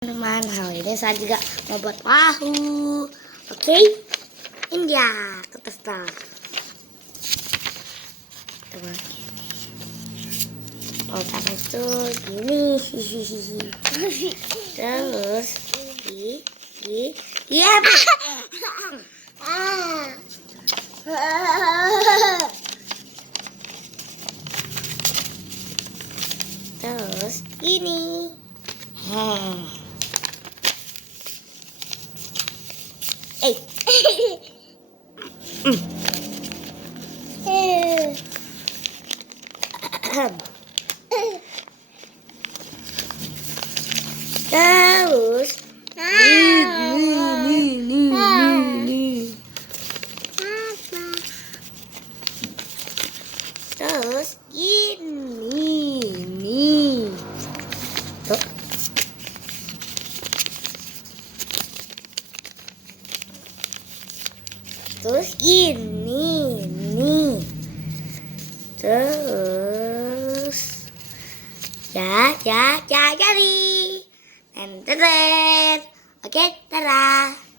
Teman-teman, hari ini saya juga mau buat tahu. Oke, ini dia kertasnya. Oh, sama itu gini. Terus iya. Terus ini. Terus nih. Terus ini. Tuh. Terus ini nih. Terus ya jadi. Oke, dadah.